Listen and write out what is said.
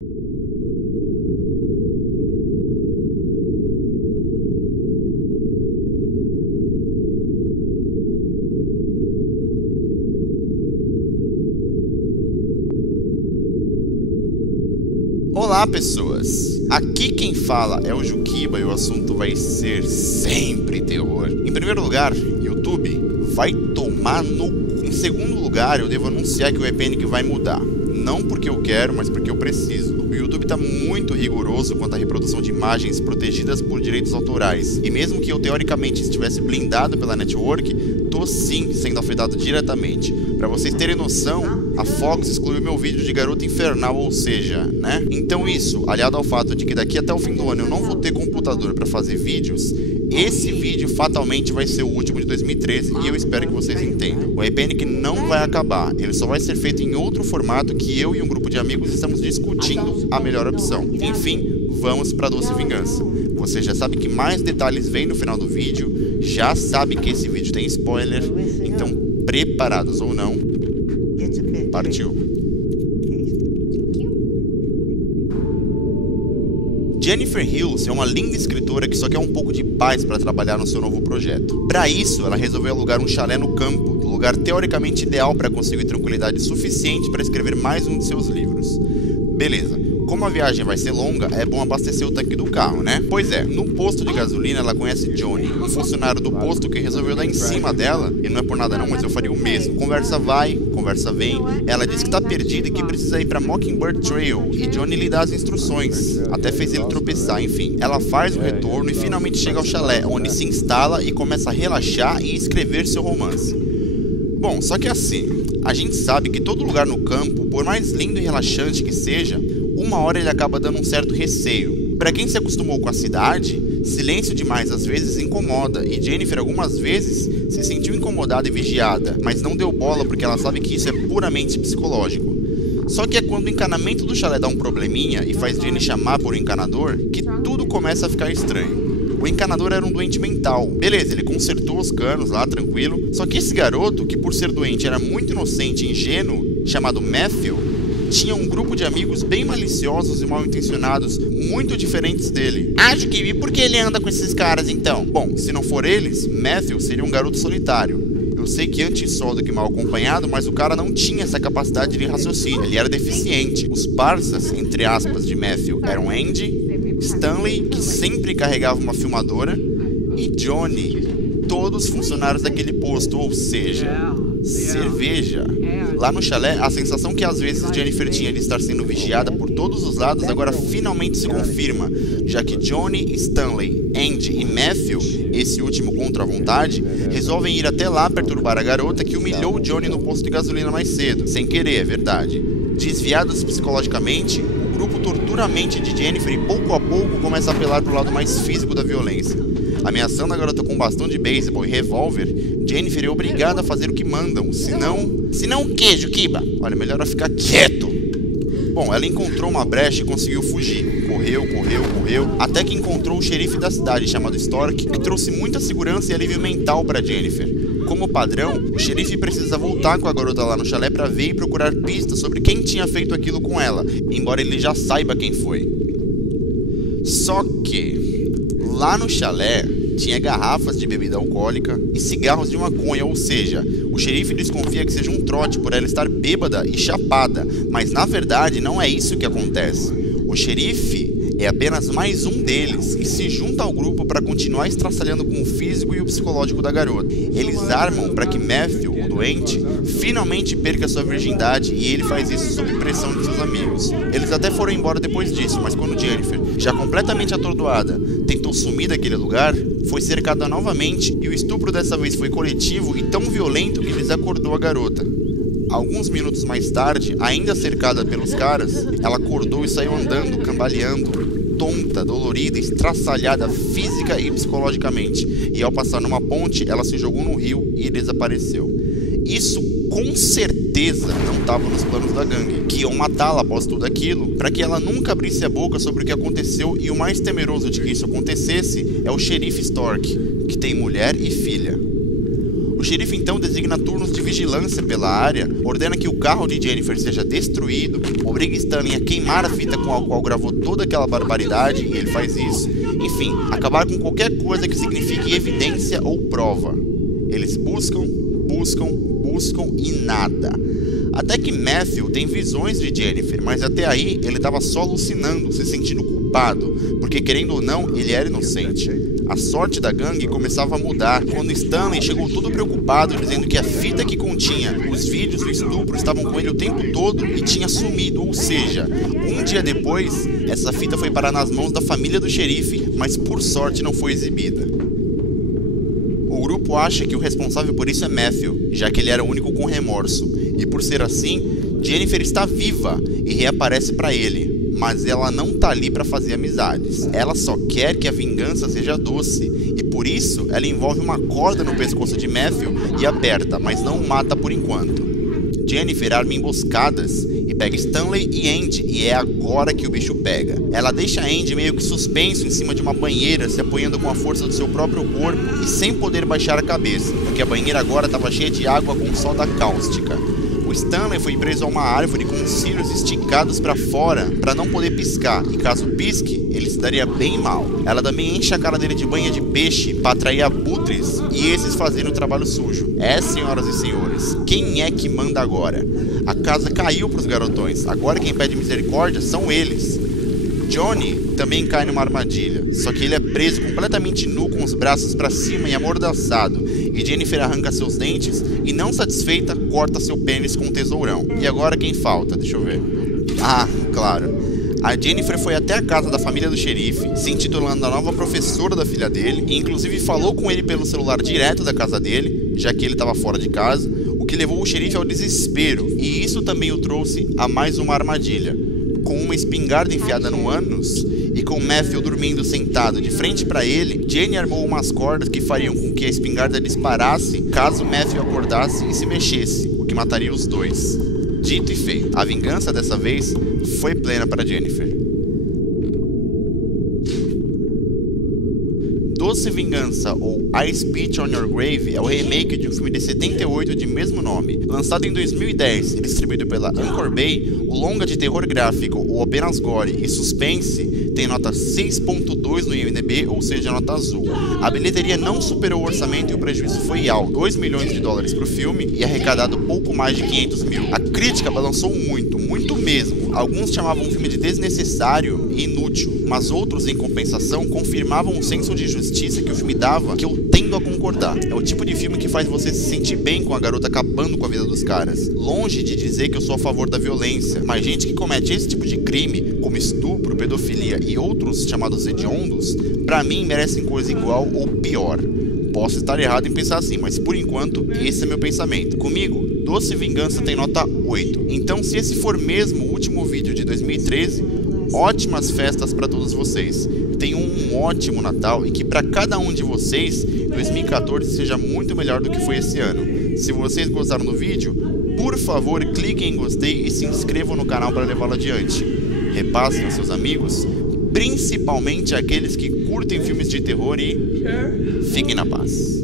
Olá pessoas, aqui quem fala é o Juquiba e o assunto vai ser sempre terror. Em primeiro lugar, YouTube vai tomar no cu. Em segundo lugar, eu devo anunciar que o EPN vai mudar. Não porque eu quero, mas porque eu preciso. O YouTube está muito rigoroso quanto à reprodução de imagens protegidas por direitos autorais. E mesmo que eu teoricamente estivesse blindado pela network, tô sim sendo afetado diretamente. Para vocês terem noção, a Fox excluiu meu vídeo de Garota Infernal, ou seja, né? Então isso, aliado ao fato de que daqui até o fim do ano eu não vou ter computador para fazer vídeos, esse vídeo fatalmente vai ser o último de 2013 e eu espero que vocês entendam. O EPN não vai acabar, ele só vai ser feito em outro formato que eu e um grupo de amigos estamos discutindo a melhor opção. Enfim, vamos para a doce vingança. Você já sabe que mais detalhes vêm no final do vídeo, já sabe que esse vídeo tem spoiler, então preparados ou não, partiu. Jennifer Hills é uma linda escritora que só quer um pouco de paz para trabalhar no seu novo projeto. Para isso, ela resolveu alugar um chalé no campo, lugar teoricamente ideal para conseguir tranquilidade suficiente para escrever mais um de seus livros. Beleza. Como a viagem vai ser longa, é bom abastecer o tanque do carro, né? Pois é, no posto de gasolina ela conhece Johnny, um funcionário do posto que resolveu dar em cima dela, e não é por nada não, mas eu faria o mesmo. Conversa vai, conversa vem, ela diz que tá perdida e que precisa ir pra Mockingbird Trail, e Johnny lhe dá as instruções, até fez ele tropeçar, enfim. Ela faz o retorno e finalmente chega ao chalé, onde se instala e começa a relaxar e escrever seu romance. Bom, só que assim, a gente sabe que todo lugar no campo, por mais lindo e relaxante que seja, uma hora ele acaba dando um certo receio. Para quem se acostumou com a cidade, silêncio demais às vezes incomoda, e Jennifer algumas vezes se sentiu incomodada e vigiada, mas não deu bola porque ela sabe que isso é puramente psicológico. Só que é quando o encanamento do chalé dá um probleminha e faz Jenny chamar por um encanador, que tudo começa a ficar estranho. O encanador era um doente mental. Beleza, ele consertou os canos lá, tranquilo. Só que esse garoto, que por ser doente era muito inocente e ingênuo, chamado Matthew, tinha um grupo de amigos bem maliciosos e mal intencionados, muito diferentes dele. Acho que e por que ele anda com esses caras então? Bom, se não for eles, Matthew seria um garoto solitário. Eu sei que antes só do que mal acompanhado, mas o cara não tinha essa capacidade de raciocínio, ele era deficiente. Os parças, entre aspas, de Matthew eram Andy, Stanley, que sempre carregava uma filmadora, e Johnny, todos funcionários daquele posto, ou seja, cerveja. Lá no chalé, a sensação que às vezes Jennifer tinha de estar sendo vigiada por todos os lados agora finalmente se confirma, já que Johnny, Stanley, Andy e Matthew, esse último contra a vontade, resolvem ir até lá perturbar a garota que humilhou Johnny no posto de gasolina mais cedo, sem querer, é verdade. Desviados psicologicamente, o grupo tortura a mente de Jennifer e pouco a pouco começa a apelar para o lado mais físico da violência. Ameaçando a garota com bastão de beisebol e revólver, Jennifer é obrigada a fazer o que mandam, senão o que, Juquiba? Olha, melhor ela ficar quieto. Bom, ela encontrou uma brecha e conseguiu fugir. Correu, até que encontrou o xerife da cidade, chamado Stork, que trouxe muita segurança e alívio mental para Jennifer. Como padrão, o xerife precisa voltar com a garota lá no chalé para ver e procurar pistas sobre quem tinha feito aquilo com ela, embora ele já saiba quem foi. Só que lá no chalé tinha garrafas de bebida alcoólica e cigarros de maconha, ou seja, o xerife desconfia que seja um trote por ela estar bêbada e chapada, mas na verdade não é isso que acontece. O xerife é apenas mais um deles e se junta ao grupo para continuar estraçalhando com o físico e o psicológico da garota. Eles armam para que Matthew, o doente, finalmente perca sua virgindade e ele faz isso sob pressão de seus amigos. Eles até foram embora depois disso, mas quando Jennifer, já completamente atordoada, tentou sumir daquele lugar, foi cercada novamente e o estupro dessa vez foi coletivo e tão violento que desacordou a garota. Alguns minutos mais tarde, ainda cercada pelos caras, ela acordou e saiu andando, cambaleando, tonta, dolorida, estraçalhada física e psicologicamente. E ao passar numa ponte, ela se jogou no rio e desapareceu. Isso com certeza não estava nos planos da gangue, que iam matá-la após tudo aquilo, para que ela nunca abrisse a boca sobre o que aconteceu, e o mais temeroso de que isso acontecesse é o xerife Stork, que tem mulher e filha. O xerife então designa turnos de vigilância pela área, ordena que o carro de Jennifer seja destruído, obriga Stanley a queimar a fita com a qual gravou toda aquela barbaridade, e ele faz isso. Enfim, acabar com qualquer coisa que signifique evidência ou prova. Eles buscam e nada. Até que Matthew tem visões de Jennifer, mas até aí ele estava só alucinando, se sentindo culpado, porque querendo ou não, ele era inocente. A sorte da gangue começava a mudar quando Stanley chegou todo preocupado, dizendo que a fita que continha os vídeos do estupro estavam com ele o tempo todo e tinha sumido, ou seja, um dia depois, essa fita foi parar nas mãos da família do xerife, mas por sorte não foi exibida. O grupo acha que o responsável por isso é Matthew, já que ele era o único com remorso, e por ser assim, Jennifer está viva e reaparece para ele. Mas ela não tá ali para fazer amizades. Ela só quer que a vingança seja doce. E por isso, ela envolve uma corda no pescoço de Matthew e aperta, mas não o mata por enquanto. Jennifer arma emboscadas e pega Stanley e Andy, e é agora que o bicho pega. Ela deixa Andy meio que suspenso em cima de uma banheira, se apoiando com a força do seu próprio corpo e sem poder baixar a cabeça, porque a banheira agora estava cheia de água com soda cáustica. O Stanley foi preso a uma árvore com os cílios esticados para fora para não poder piscar, e caso pisque, ele se daria bem mal. Ela também enche a cara dele de banha de peixe para atrair abutres e esses fazerem o trabalho sujo. Senhoras e senhores, quem é que manda agora? A casa caiu para os garotões, agora quem pede misericórdia são eles. Johnny também cai numa armadilha, só que ele é preso completamente nu com os braços para cima e amordaçado, e Jennifer arranca seus dentes e, não satisfeita, corta seu pênis com um tesourão. E agora quem falta? Deixa eu ver. Claro. A Jennifer foi até a casa da família do xerife, se intitulando a nova professora da filha dele, e inclusive falou com ele pelo celular direto da casa dele, já que ele estava fora de casa, o que levou o xerife ao desespero, e isso também o trouxe a mais uma armadilha. Com uma espingarda enfiada no ânus e com Matthew dormindo sentado de frente para ele, Jenny armou umas cordas que fariam com que a espingarda disparasse caso Matthew acordasse e se mexesse, o que mataria os dois. Dito e feito, a vingança dessa vez foi plena para Jennifer. Doce Vingança, ou I Spit on Your Grave, é o remake de um filme de 78 de mesmo nome. Lançado em 2010 e distribuído pela Anchor Bay, o longa de terror gráfico, ou apenas gore e suspense, tem nota 6.2 no IMDb, ou seja, nota azul. A bilheteria não superou o orçamento e o prejuízo foi alto, $2 milhões para o filme, e arrecadado pouco mais de 500 mil. A crítica balançou muito mesmo. Alguns chamavam o filme de desnecessário e inútil, mas outros, em compensação, confirmavam o senso de justiça que o filme dava, que eu tendo a concordar. É o tipo de filme que faz você se sentir bem com a garota acabando com a vida dos caras. Longe de dizer que eu sou a favor da violência, mas gente que comete esse tipo de crime, como estupro, pedofilia e outros chamados hediondos, pra mim merecem coisa igual ou pior. Posso estar errado em pensar assim, mas por enquanto esse é meu pensamento. Comigo, Doce Vingança tem nota 8. Então, se esse for mesmo o último vídeo de 2013, ótimas festas para todos vocês. Tenham um ótimo Natal e que para cada um de vocês 2014 seja muito melhor do que foi esse ano. Se vocês gostaram do vídeo, por favor cliquem em gostei e se inscrevam no canal para levá-lo adiante. Repassem aos seus amigos, principalmente aqueles que curtem filmes de terror, e fiquem na paz.